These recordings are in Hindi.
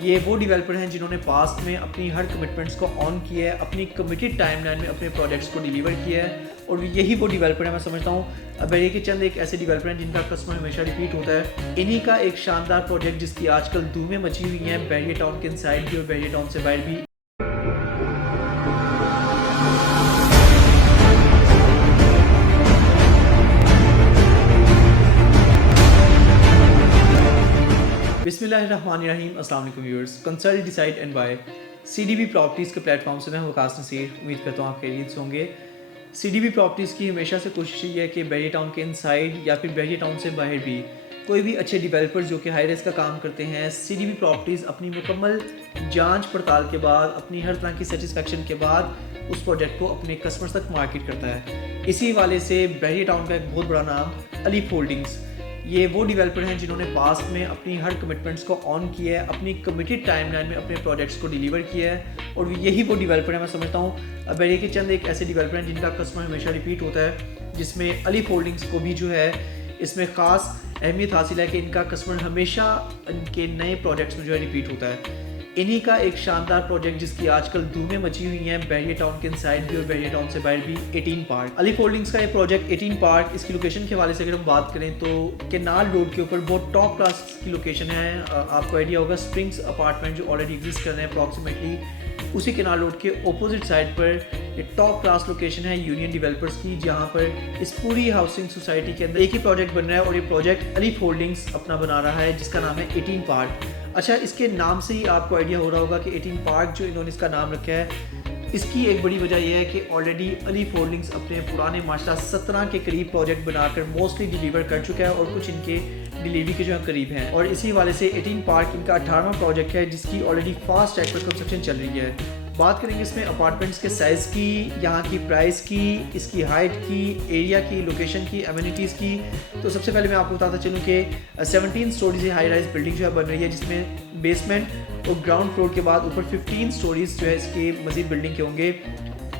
ये वो डेवलपर हैं जिन्होंने पास्ट में अपनी हर कमिटमेंट्स को ऑन किया है, अपनी कमिटेड टाइमलाइन में अपने प्रोजेक्ट्स को डिलीवर किया है और यही वो डेवलपर है। मैं समझता हूँ अब ये कि चंद एक ऐसे डेवलपर हैं जिनका कस्टमर हमेशा रिपीट होता है। इन्हीं का एक शानदार प्रोजेक्ट जिसकी आजकल धूमें मची हुई हैं बैरियर टाउन के इनसाइड भी और बैरियर टाउन से बाहर भी। बिस्मिल्लाहिर्रहमानिर्रहीम, अस्सलाम वालेकुम viewers. Consult decide and buy CDB properties के प्लेटफॉर्म से मैं वकास नसीर उम्मीद करता हूँ आप खैरियत से होंगे। सीडीबी प्रॉपर्टीज़ की हमेशा से कोशिश ये है कि बैरियर टाउन के इनसाइड या फिर बैरियर टाउन से बाहर भी कोई भी अच्छे डेवलपर जो कि हाई रेस का काम करते हैं, सीडीबी प्रॉपर्टीज़ अपनी मुकम्मल जांच पड़ताल के बाद, अपनी हर तरह की सेटिस्फेक्शन के बाद उस प्रोजेक्ट को अपने कस्टमर्स तक मार्केट करता है। इसी वाले से बैरियर टाउन का एक बहुत बड़ा नाम अलीफ होल्डिंग्स। ये वो डेवलपर हैं जिन्होंने पास्ट में अपनी हर कमिटमेंट्स को ऑन किया है, अपनी कमिटेड टाइमलाइन में अपने प्रोजेक्ट्स को डिलीवर किया है और यही वो डेवलपर है। मैं समझता हूँ अब ये कि चंद एक ऐसे डेवलपर हैं जिनका कस्टमर हमेशा रिपीट होता है, जिसमें अलीफ होल्डिंग्स को भी जो है इसमें ख़ास अहमियत हासिल है कि इनका कस्टमर हमेशा इनके नए प्रोजेक्ट्स में जो है रिपीट होता है। इन्हीं का एक शानदार प्रोजेक्ट जिसकी आजकल धूमें मची हुई हैं बैरियर टाउन के इनसाइड भी और बैरियर टाउन से बाहर भी, 18 पार्क। अलीफ होल्डिंग्स का ये प्रोजेक्ट 18 पार्क, इसकी लोकेशन के हवाले से अगर हम बात करें तो केनाल रोड के ऊपर बहुत टॉप क्लास की लोकेशन है। आपको आइडिया होगा स्प्रिंग्स अपार्टमेंट जो ऑलरेडी एग्जिस्ट कर रहे हैं अप्रॉक्सीमेटली उसी केनाल रोड के ऑपोजिट साइड पर ये टॉप क्लास लोकेशन है यूनियन डेवलपर्स की, जहाँ पर इस पूरी हाउसिंग सोसाइटी के अंदर एक ही प्रोजेक्ट बन रहा है और ये प्रोजेक्ट अलीफ होल्डिंग्स अपना बना रहा है जिसका नाम है 18 पार्क। अच्छा, इसके नाम से ही आपको आइडिया हो रहा होगा कि 18 पार्क जो इन्होंने इसका नाम रखा है, इसकी एक बड़ी वजह यह है कि ऑलरेडी अलीफ होल्डिंग्स अपने पुराने माशाल्लाह 17 के करीब प्रोजेक्ट बनाकर मोस्टली डिलीवर कर चुका है और कुछ इनके डिलीवरी के जो है करीब हैं। और इसी वाले से 18 पार्क इनका 18वां प्रोजेक्ट है जिसकी ऑलरेडी फास्ट ट्रैक पर कंस्ट्रक्शन चल रही है। बात करेंगे इसमें अपार्टमेंट्स के साइज़ की, यहाँ की प्राइस की, इसकी हाइट की, एरिया की, लोकेशन की, एमिनिटीज़ की। तो सबसे पहले मैं आपको बताता चलूँ कि 17 स्टोरीज हाई राइज बिल्डिंग जो है बन रही है, जिसमें बेसमेंट और ग्राउंड फ्लोर के बाद ऊपर 15 स्टोरीज जो है इसके मजीद बिल्डिंग के होंगे।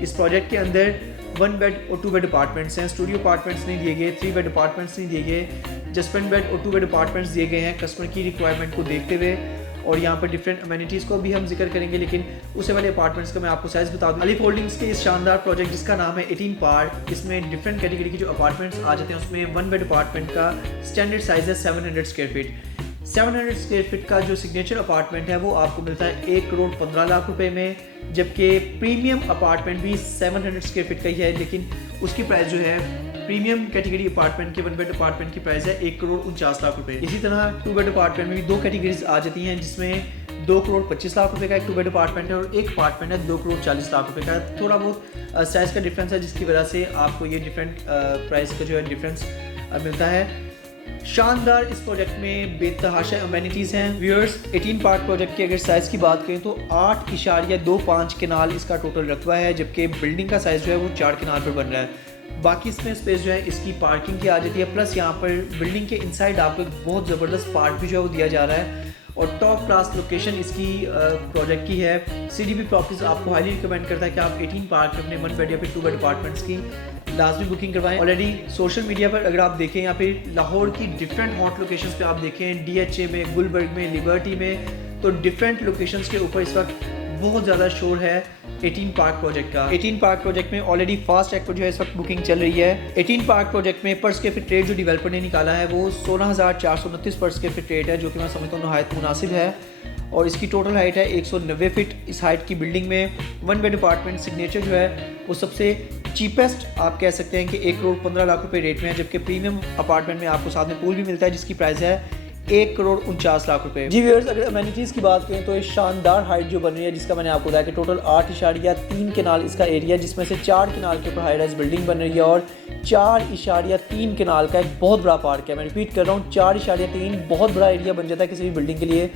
इस प्रोजेक्ट के अंदर 1 बेड और 2 बेड अपार्टमेंट्स हैं, स्टूडियो अपार्टमेंट्स नहीं दिए गए, 3 बेड अपार्टमेंट्स नहीं दिए गए, जस्ट 1 बेड और 2 बेड अपार्टमेंट्स दिए गए हैं कस्टमर की रिक्वायरमेंट को देखते हुए। और यहाँ पर डिफरेंट अमेनिटीज़ को भी हम जिक्र करेंगे, लेकिन उससे पहले अपार्टमेंट्स का मैं आपको साइज़ बता दूँ। अलीफ होल्डिंग्स के इस शानदार प्रोजेक्ट जिसका नाम है 18 पार्क, इसमें डिफरेंट कैटेगरी के जो अपार्टमेंट्स आ जाते हैं उसमें 1 बेड अपार्टमेंट का स्टैंडर्ड साइज़ है 700 स्क्वायर फीट। 700 स्क्वायर फीट का जो सिग्नेचर अपार्टमेंट है वो आपको मिलता है 1 करोड़ 15 लाख रुपए में, जबकि प्रीमियम अपार्टमेंट भी 700 स्क्वायर फीट का ही है, लेकिन उसकी प्राइस जो है प्रीमियम कैटेगरी अपार्टमेंट के 1 बेड अपार्टमेंट की प्राइस है 1 करोड़ 49 लाख रुपए। इसी तरह 2 बेड अपार्टमेंट में भी 2 कैटेगरीज आ जाती हैं, जिसमें 2 करोड़ 25 लाख रुपए का एक 2 बेड अपार्टमेंट है और एक अपार्टमेंट है 2 करोड़ 40 लाख रुपए का। थोड़ा बहुत साइज़ का डिफरेंस है जिसकी वजह से आपको ये डिफरेंट प्राइस का जो है डिफरेंस मिलता है। शानदार इस प्रोजेक्ट में बेतहाशा अमेनिटीज़ हैं। व्यूअर्स, 18 पार्क प्रोजेक्ट की अगर साइज़ की बात करें तो 8.25 केनाल इसका टोटल रकबा है, जबकि बिल्डिंग का साइज़ जो है वो 4 केनाल पर बन रहा है। बाकी इसमें स्पेस जो है इसकी पार्किंग की आ जाती है, प्लस यहाँ पर बिल्डिंग के इनसाइड आपको एक बहुत ज़बरदस्त पार्क भी जो है वो दिया जा रहा है और टॉप क्लास लोकेशन इसकी प्रोजेक्ट की है। सीडीबी प्रॉपर्टीज आपको हाईली रिकमेंड करता है कि आप 18 पार्क में अपने 1 बेड या फिर 2 बेड अपार्टमेंट्स की लाजमी बुकिंग करवाएं। ऑलरेडी सोशल मीडिया पर अगर आप देखें या फिर लाहौर की डिफरेंट हॉट लोकेशंस पे आप देखें, DHA में, गुलबर्ग में, लिबर्टी में, तो डिफरेंट लोकेशंस के ऊपर इस वक्त बहुत ज़्यादा शोर है 18 पार्क प्रोजेक्ट का। 18 पार्क प्रोजेक्ट में ऑलरेडी फास्ट ट्रैक पर जो है इस वक्त बुकिंग चल रही है। 18 पार्क प्रोजेक्ट में पर स्क्वायर फीट रेट जो डेवलपर ने निकाला है वो 16,429 पर स्क्वायर फीट रेट है, जो कि मैं समझता हूँ नहायत मुनासिब है। और इसकी टोटल हाइट है 190 फीट। इस हाइट की बिल्डिंग में 1 बेड अपार्टमेंट सिग्नेचर जो है वो सबसे चीपेस्ट आप कह सकते हैं कि 1 करोड़ 15 लाख रुपए रेट में है, जबकि प्रीमियम अपार्टमेंट में आपको साथ में पूल भी मिलता है जिसकी प्राइस है 1 करोड़ 49 लाख रुपए। जी व्यूअर्स, अगर अमेनिटीज़ की बात करें तो ये शानदार हाइट जो बन रही है, जिसका मैंने आपको बताया कि टोटल 8.3 केनाल इसका एरिया, जिसमें से 4 केनाल के ऊपर हाई राइज बिल्डिंग बन रही है और 4.3 केनाल का एक बहुत बड़ा पार्क है। मैं रिपीट कर रहा हूँ, 4.3 बहुत बड़ा एरिया बन जाता है किसी भी बिल्डिंग के लिए,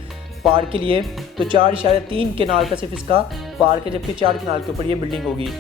पार्क के लिए। तो 4.3 केनाल का सिर्फ इसका पार्क है, जबकि 4 केनाल के ऊपर ये बिल्डिंग होगी।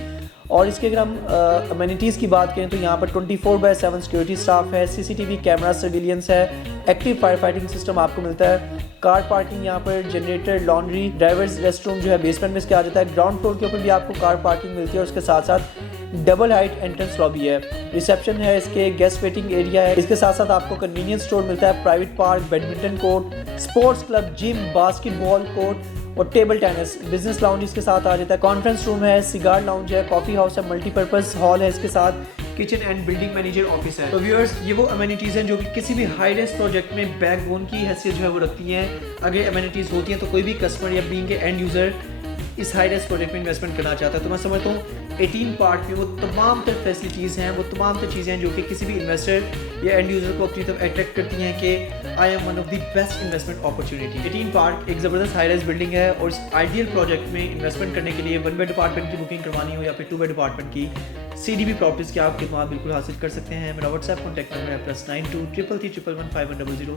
और इसके अगर हम अमेनिटीज़ की बात करें तो यहाँ पर 24/7 सिक्योरिटी स्टाफ है, CCTV कैमरा सर्विलियंस है, एक्टिव फायर फाइटिंग सिस्टम आपको मिलता है, कार पार्किंग यहाँ पर, generator, laundry, drivers rest room जो है बेसमेंट में इसके आ जाता है। ग्राउंड फ्लोर के ऊपर भी आपको कार पार्किंग मिलती है और उसके साथ साथ डबल हाइट एंट्रेंस लॉबी है, रिसेप्शन है इसके, गेस्ट वेटिंग एरिया है। इसके साथ साथ आपको कन्वीनियंस स्टोर मिलता है, private park, badminton court, sports club, gym, basketball court और टेबल टेनिस। बिजनेस लाउंज इसके साथ आ जाता है, कॉन्फ्रेंस रूम है, सिगार लाउंज है, कॉफी हाउस है, मल्टीपर्पज हॉल है इसके साथ, kitchen and building manager office है। तो व्यूअर्स, ये वो अमेनिटीज़ हैं जो कि किसी भी हाई रेंज प्रोजेक्ट में बैकबोन की हैसियत जो है वो रखती हैं। अगर अमेनिटीज़ होती हैं तो कोई भी कस्टमर या बीइंग के एंड यूज़र इस हाई रेंज प्रोजेक्ट में इन्वेस्टमेंट करना चाहता है। तो मैं समझता हूँ 18 पार्ट में वो तमाम तर फैसिलिटीज़ हैं, वो तमाम तर चीज़ें हैं जो कि किसी भी इन्वेस्टर या एंड यूज़र को अपनी तरफ अट्रैक्ट करती हैं कि I am one of the best investment opportunity. 18 park एक ज़बरदस्त हाई राइज बिल्डिंग है और इस आइडियल प्रोजेक्ट में इन्वेस्टमेंट करने के लिए 1 बेड अपार्टमेंट की बुकिंग करवानी हो या फिर 2 बेड अपार्टमेंट की CDB प्रॉपर्टीज़ की आप खिदमत बिल्कुल हासिल कर सकते हैं। मेरा व्हाट्सएप कॉन्टैक्ट नंबर है +92 333 111 5100।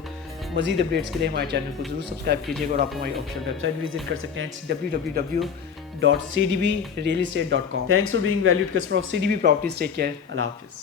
मज़ीद अपडेट्स के लिए हमारे चैनल को जरूर सब्सक्राइब कीजिएगा और आप हमारी ऑफिशियल वेबसाइट विजिट कर सकते हैं www.cdbrealestate.com। Thanks for being valued customer of CDB Properties. Take care. Allah Hafiz.